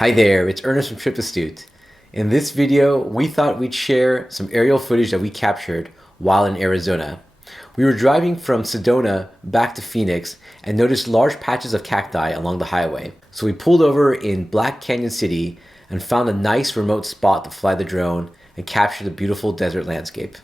Hi there, it's Ernest from Trip Astute. In this video, we thought we'd share some aerial footage that we captured while in Arizona. We were driving from Sedona back to Phoenix and noticed large patches of cacti along the highway. So we pulled over in Black Canyon City and found a nice remote spot to fly the drone and capture the beautiful desert landscape.